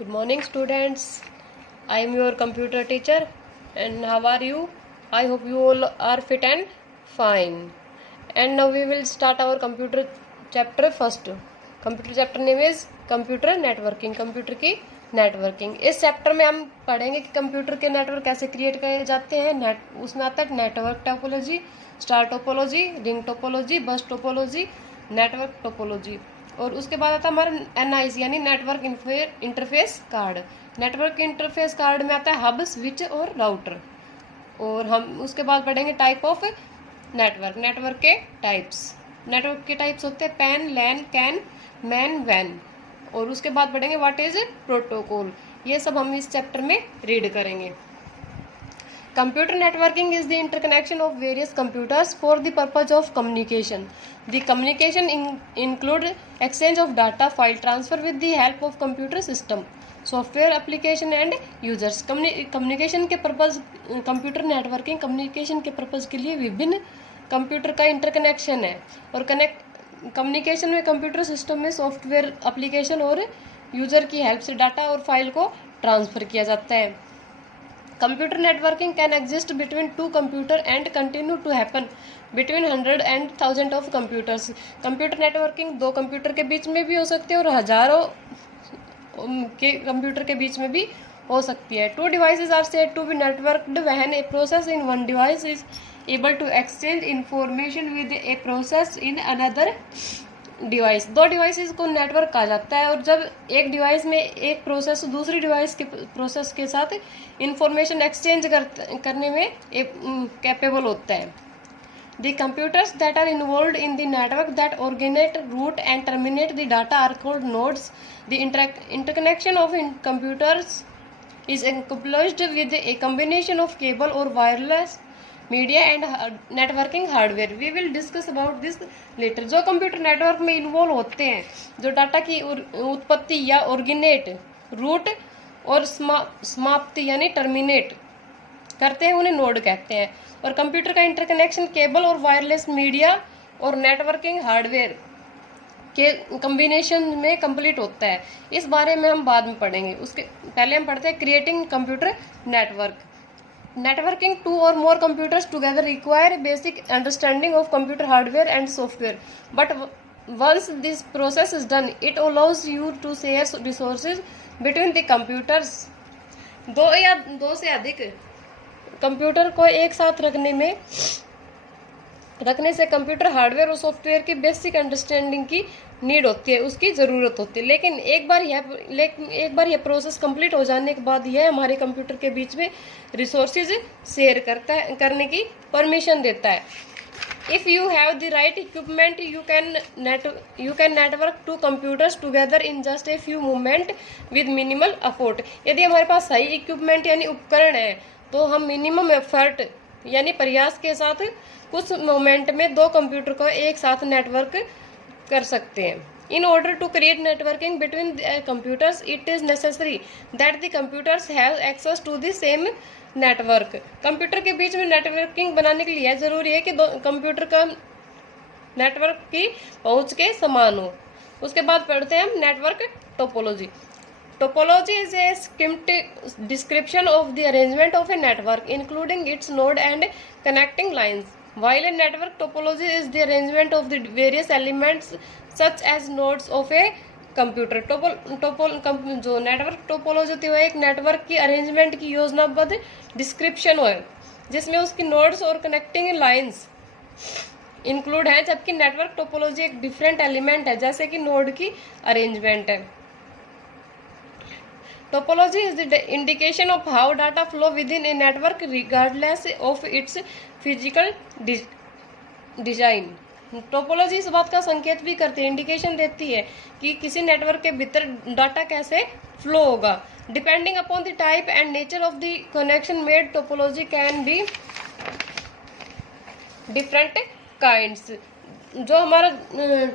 Good morning, students. I am your computer teacher. And how are you? I hope you all are fit and fine. And now we will start our computer chapter first. Computer chapter name is computer networking. Computer की networking. इस chapter में हम पढ़ेंगे कि computer के network कैसे create किए जाते हैं. उसमें आता है network topology, star topology, ring topology, बस टोपोलॉजी, नेटवर्क टोपोलॉजी. और उसके बाद आता है हमारा NIC यानी network interface card. Network interface card में आता है हब, स्विच और राउटर. और हम उसके बाद पढ़ेंगे टाइप ऑफ नेटवर्क. नेटवर्क के टाइप्स. नेटवर्क के टाइप्स होते हैं पैन, लैन, कैन, मैन, वैन. और उसके बाद पढ़ेंगे व्हाट इज प्रोटोकॉल. ये सब हम इस चैप्टर में रीड करेंगे. Computer networking is the interconnection of various computers for the purpose of communication. The communication include exchange of data, file transfer with the help of computer system, software application and users. Communication के purpose computer networking communication के purpose के लिए विभिन्न computer का interconnection है. और communication में computer system में सॉफ्टवेयर एप्लीकेशन और यूजर की हेल्प से डाटा और फाइल को ट्रांसफर किया जाता है. Computer networking can exist between two computers and continue to happen between 100 and 1000 of computers. Computer networking दो कंप्यूटर के बीच में भी हो सकती है और हजारों के कंप्यूटर के बीच में भी हो सकती है. Two devices are said to be networked when a process in one device is able to exchange information with a process in another device. दो डिवाइसेस को नेटवर्क कहा जाता है और जब एक डिवाइस में एक प्रोसेस दूसरी डिवाइस के प्रोसेस के साथ इंफॉर्मेशन एक्सचेंज करने में कैपेबल होता है. The computers that are involved in the network that originate, route and terminate the data are called nodes. The interconnection of computers is accomplished with a combination of cable or wireless media and networking hardware. We will discuss about this later. जो computer network में involve होते हैं, जो data की उत्पत्ति या ऑर्गेनेट, root और समाप्ति यानी टर्मिनेट करते हैं, उन्हें नोड कहते हैं. और कंप्यूटर का इंटरकनेक्शन केबल और वायरलेस मीडिया और नेटवर्किंग हार्डवेयर के कम्बिनेशन में कंप्लीट होता है. इस बारे में हम बाद में पढ़ेंगे. उसके पहले हम पढ़ते हैं creating computer network. Networking two or more computers together require basic understanding of computer hardware and software. But once this process is done, it allows you to share resources between the computers. दो से अधिक computer को एक साथ रखने से computer hardware और software की बेसिक अंडरस्टैंडिंग की नीड होती है, उसकी ज़रूरत होती है. लेकिन एक बार यह प्रोसेस कंप्लीट हो जाने के बाद यह हमारे कंप्यूटर के बीच में रिसोर्सेज शेयर करने की परमिशन देता है. If you have the right equipment you can network two computers together in just a few movement with minimal effort. यदि हमारे पास सही इक्विपमेंट यानी उपकरण है तो हम मिनिमम एफर्ट यानी प्रयास के साथ कुछ मोमेंट में दो कंप्यूटर को एक साथ नेटवर्क कर सकते हैं. In order to create networking between computers it is necessary that the computers have access to the same network. Computer के बीच में नेटवर्किंग बनाने के लिए जरूरी है कि दो कंप्यूटर का नेटवर्क की पहुंच के समान हो. उसके बाद पढ़ते हैं हम network topology. Topology is a schematic description of the arrangement of a network, including its node and connecting lines. While a network topology is the arrangement of the various elements such as nodes of a computer. जो network topology होती है वह एक network की arrangement की योजनाबद्ध description है जिसमें उसकी नोड्स और कनेक्टिंग लाइंस इंक्लूड है, जबकि नेटवर्क टोपोलॉजी एक डिफरेंट एलिमेंट है जैसे कि नोड की अरेंजमेंट है. Topology is the indication of how data flow within a network regardless of its physical design. Topology इस बात का संकेत भी करती है, इंडिकेशन देती है कि किसी नेटवर्क के भीतर डाटा कैसे फ्लो होगा. Depending upon the type and nature of the connection made topology can be different kinds. जो हमारा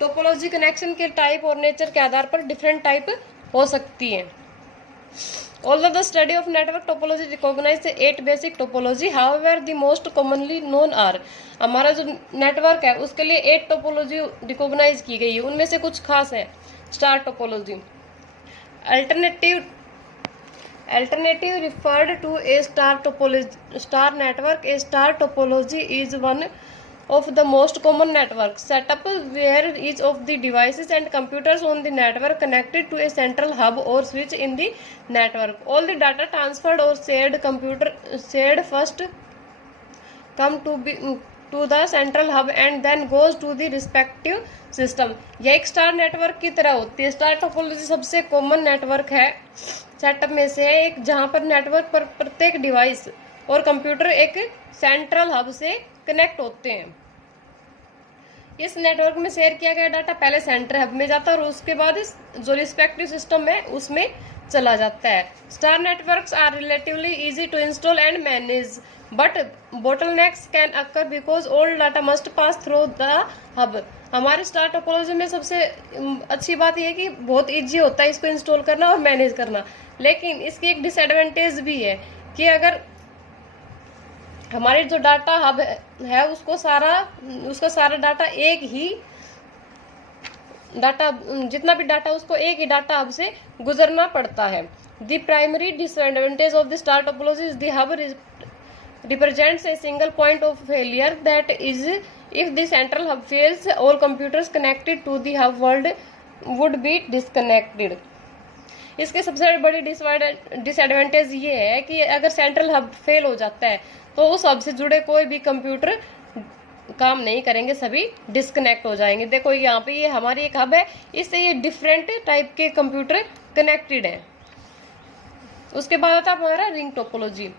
टोपोलॉजी कनेक्शन के टाइप और नेचर के आधार पर डिफरेंट टाइप हो सकती है. Although the study of network topology recognizes 8 basic topology, however the most commonly known are. हमारा जो नेटवर्क है उसके लिए 8 टोपोलॉजी रिकॉग्नाइज की गई है. उनमें से कुछ खास है. Star topology, alternative Alternative referred to a star network. A star topology is one of the most common network setup where each of the devices and computers on the network connected to a central hub or switch in the network. All the data transferred or shared first come to the central hub and then goes to the respective system. यह एक star network की तरह होती है. Star topology सबसे common network है setup में से है एक, जहां पर नेटवर्क पर प्रत्येक डिवाइस और कंप्यूटर एक सेंट्रल हब से कनेक्ट होते हैं. इस नेटवर्क में शेयर किया गया डाटा पहले सेंट्रल हब में जाता है और उसके बाद जो रिस्पेक्टिव सिस्टम है उसमें चला जाता है. Star networks are relatively easy to install and manage but bottlenecks can occur because all data must pass through the hub. हमारे स्टार टोपोलॉजी में सबसे अच्छी बात यह है कि बहुत इजी होता है इसको इंस्टॉल करना और मैनेज करना, लेकिन इसकी एक डिसएडवांटेज भी है कि अगर हमारे जो डाटा हब है उसका सारा डाटा एक ही डाटा, जितना भी डाटा उसको एक ही डाटा हब से गुजरना पड़ता है. The primary disadvantage of the star topology is the hub represents a single point of failure, that is if the central hub fails all computers connected to the hub world would be disconnected. इसके सबसे बड़ी disadvantage ये है कि अगर central hub fail हो जाता है तो उस हब से जुड़े कोई भी कंप्यूटर काम नहीं करेंगे, सभी डिस्कनेक्ट हो जाएंगे. देखो यहाँ पे ये हमारी एक हब है, इससे ये डिफरेंट टाइप के कंप्यूटर कनेक्टेड है. उसके बाद आता है हमारा ring topology.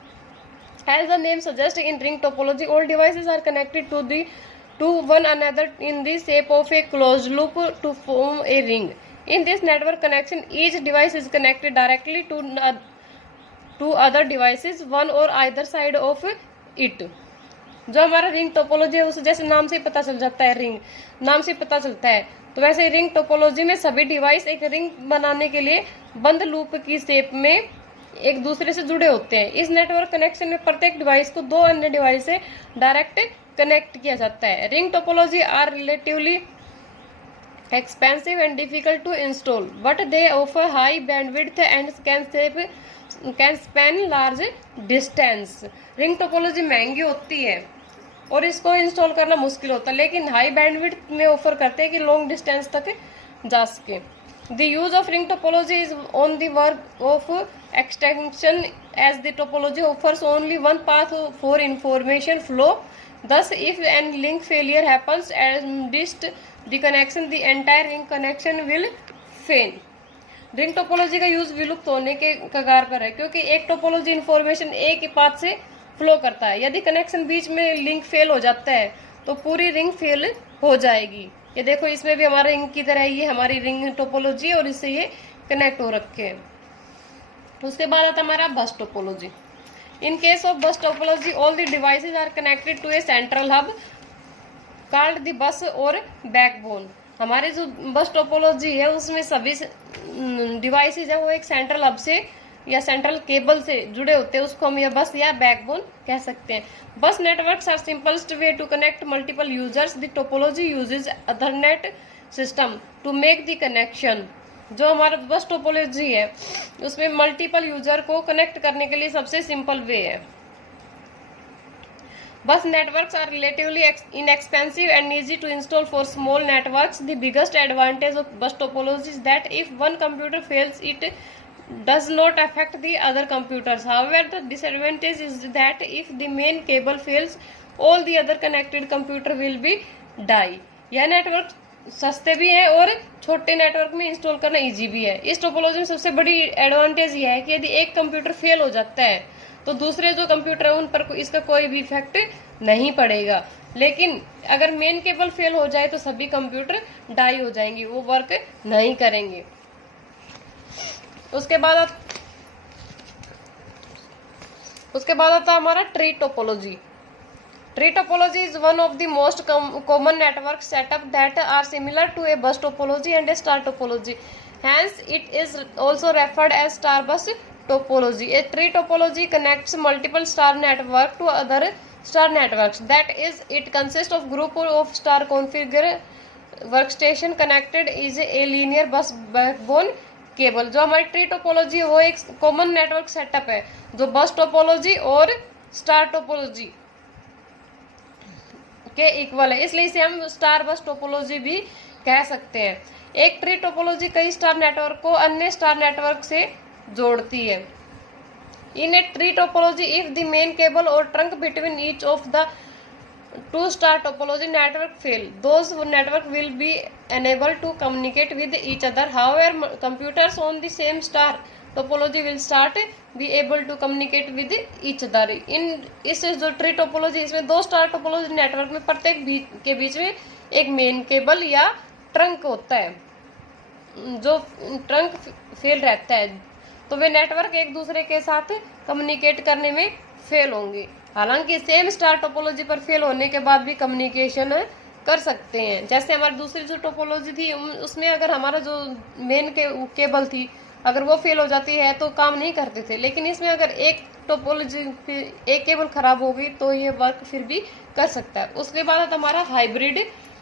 As the name suggests, in ring topology, all devices are connected to one another in the shape of a closed loop to form a ring. In this network connection, each device is connected directly to other devices, one or either side of it. जो हमारा ring topology है उसे जैसे नाम से पता चल जाता है, रिंग नाम से पता चलता है, तो वैसे रिंग टोपोलॉजी में सभी डिवाइस एक रिंग बनाने के लिए बंद लूप की शेप में एक दूसरे से जुड़े होते हैं. इस नेटवर्क कनेक्शन में प्रत्येक डिवाइस को दो अन्य डिवाइस से डायरेक्ट कनेक्ट किया जाता है. Ring topology are relatively expensive and difficult to install but they offer high bandwidth and can span large distance. Ring topology महंगी होती है और इसको इंस्टॉल करना मुश्किल होता है, लेकिन हाई बैंडविड्थ में ऑफर करते हैं कि लॉन्ग डिस्टेंस तक जा सके. The use of ring topology is on the work of extension as the topology offers only one path for information flow. Thus, if an link failure happens amidst the connection, the entire ring connection will fail. Ring topology का use विलुप्त होने के कगार पर है क्योंकि एक topology information एक ही पाथ से फ्लो करता है. यदि कनेक्शन बीच में लिंक फेल हो जाता है तो पूरी रिंग फेल हो जाएगी. ये देखो इसमें भी हमारा रिंग की तरह ये हमारी रिंग टोपोलॉजी और इससे ये कनेक्ट हो रखे हैं. उसके बाद आता हमारा bus topology. In case of bus topology all the devices are connected to a central hub called the bus or backbone. हमारे जो बस टोपोलॉजी है उसमें सभी डिवाइसेज है वो एक सेंट्रल हब से या सेंट्रल केबल से जुड़े होते हैं, उसको हम या बस या बैकबोन कह सकते हैं. Bus networks are simplest way to connect multiple users. The topology uses ethernet system to make the connection. जो हमारा बस टोपोलॉजी है उसमें मल्टीपल यूजर को कनेक्ट करने के लिए सबसे सिंपल वे है. Bus networks are relatively inexpensive and easy to install for small networks. The biggest advantage of bus topology is that if one computer fails, it does not affect the other computers. However, the disadvantage is that if the main cable fails, all the other connected computer will be die. यह network सस्ते भी हैं और छोटे network में install करना easy भी है. इस टोपोलॉजी में सबसे बड़ी एडवांटेज यह है कि यदि एक कंप्यूटर फेल हो जाता है तो दूसरे जो कंप्यूटर है उन पर इसका कोई भी इफेक्ट नहीं पड़ेगा. लेकिन अगर मेन केबल फेल हो जाए तो सभी कंप्यूटर डाई हो जाएंगे, वो वर्क नहीं करेंगे. उसके बाद आता हमारा tree topology. Tree topology is one of the most common network setup that are similar to a bus topology and a star topology. Hence, it is also referred as star bus topology. A tree topology connects multiple star network to other star networks. That is, it consists of group of star configure workstation connected is a linear bus backbone cable. जो हमारी tree topology है वो एक common network setup है जो बस topology और star topology के इक्वल है, इसलिए इसे हम स्टार बस टोपोलॉजी भी कह सकते हैं। एक ट्री टोपोलॉजी कई स्टार नेटवर्क को अन्य स्टार नेटवर्क से जोड़ती है। In a tree topology if the main cable और trunk between each of the two star topology network fail, those network will be unable to communicate with each other. However, computers on the same star topology will start be able to communicate with each other. इन इस जो tree topology इसमें दो star topology network में प्रत्येक के बीच में एक मेन केबल या ट्रंक होता है। जो ट्रंक फेल रहता है तो वे नेटवर्क एक दूसरे के साथ कम्युनिकेट करने में फेल होंगे। हालांकि सेम स्टार टोपोलॉजी पर फेल होने के बाद भी कम्युनिकेशन कर सकते हैं। जैसे हमारी दूसरी जो टोपोलॉजी थी उसमें अगर हमारा जो मेन केबल थी अगर वो फेल हो जाती है तो काम नहीं करते थे, लेकिन इसमें अगर एक टोपोलॉजी एक केबल खराब हो गई तो ये वर्क फिर भी कर सकता है। उसके बाद हमारा हाइब्रिड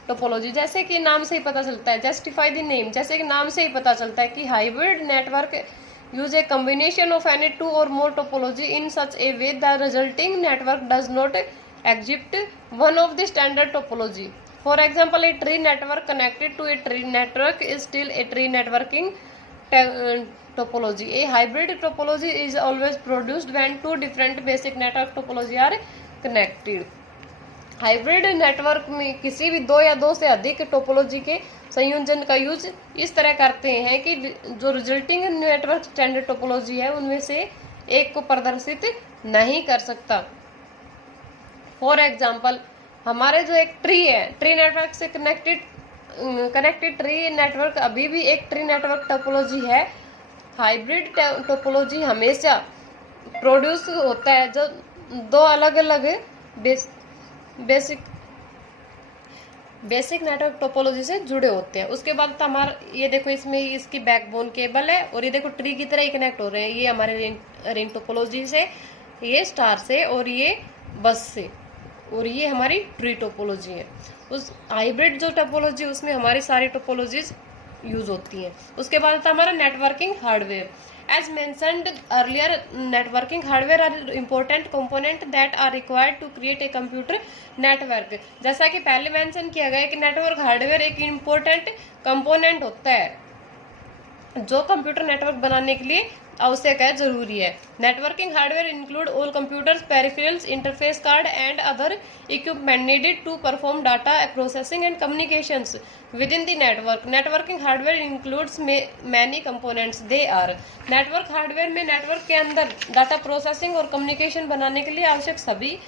टोपोलॉजी, जैसे कि नाम से ही पता चलता है, जस्टिफाई द नेम, जैसे कि नाम से ही पता चलता है कि hybrid network use a combination of any two or more topology in such a way the resulting network does not exhibit one of the standard topology. For example, a tree network connected to a tree network is still a tree networking topology. A hybrid topology is always produced when two different basic network topology are connected. Hybrid network में किसी भी दो या दो से अधिक topology के संयोजन का यूज इस तरह करते हैं कि जो रिजल्टिंग नेटवर्क स्टैंडर्ड टोपोलॉजी है उनमें से एक को प्रदर्शित नहीं कर सकता। फॉर एग्जांपल, हमारे जो एक ट्री है, ट्री नेटवर्क से कनेक्टेड ट्री नेटवर्क अभी भी एक ट्री नेटवर्क टोपोलॉजी है। हाइब्रिड टोपोलॉजी हमेशा प्रोड्यूस होता है जो दो अलग अलग बेसिक नेटवर्क टोपोलॉजी से जुड़े होते हैं। उसके बाद तो हमारा ये देखो इसमें इसकी बैकबोन केबल है और ये देखो ट्री की तरह ही कनेक्ट हो रहे हैं। ये हमारे रिंग टोपोलॉजी से, ये स्टार से और ये बस से, और ये हमारी ट्री टोपोलॉजी है। उस हाइब्रिड जो टोपोलॉजी उसमें हमारी सारी टोपोलॉजीज यूज होती हैं। उसके बाद था हमारा networking hardware. As mentioned earlier, networking hardware are important component that are required to create a computer network. जैसा कि पहले मेंशन किया गया कि नेटवर्क हार्डवेयर एक इम्पोर्टेंट कंपोनेंट होता है जो कंप्यूटर नेटवर्क बनाने के लिए आवश्यक है, जरूरी है। Networking hardware include all computers, peripherals, interface card and other equipment needed to perform data processing and communications within the network. Networking hardware includes many components. They are, network hardware में network के अंदर data processing और communication बनाने के लिए आवश्यक सभी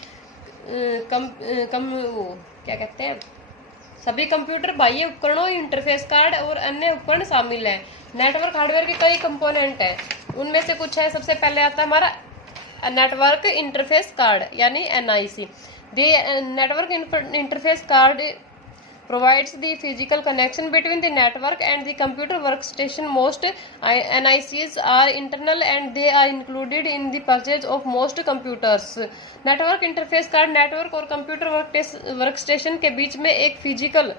सभी कंप्यूटर, बाह्य उपकरणों, इंटरफेस कार्ड और अन्य उपकरण शामिल हैं। नेटवर्क हार्डवेयर के कई कंपोनेंट हैं, उनमें से कुछ है। सबसे पहले आता है हमारा नेटवर्क इंटरफेस कार्ड यानी NIC। The network interface card provides the physical connection between the network and the computer workstation. Most NICs are internal and they are included in the purchase of most computers. Network interface card network और computer workstation के बीच में एक physical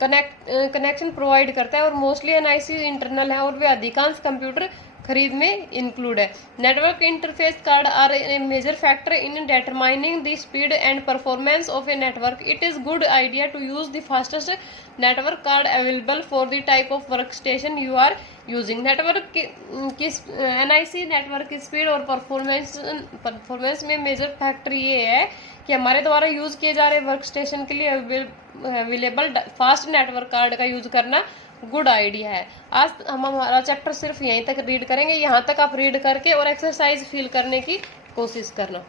connection provide करता है और mostly NIC internal है और वे अधिकांश कंप्यूटर खरीद में इंक्लूड है। Network interface card are a major factor in determining the speed and performance of a network. It is good idea to use the fastest network card available for the type of work station you are using. Network की NIC network की speed और performance में major factor ये है कि हमारे द्वारा use किए जा रहे वर्क स्टेशन के लिए अवेलेबल फास्ट नेटवर्क कार्ड का यूज करना गुड आइडिया है। आज हम हमारा चैप्टर सिर्फ यहीं तक रीड करेंगे। यहाँ तक आप रीड करके और एक्सरसाइज फिल करने की कोशिश करना।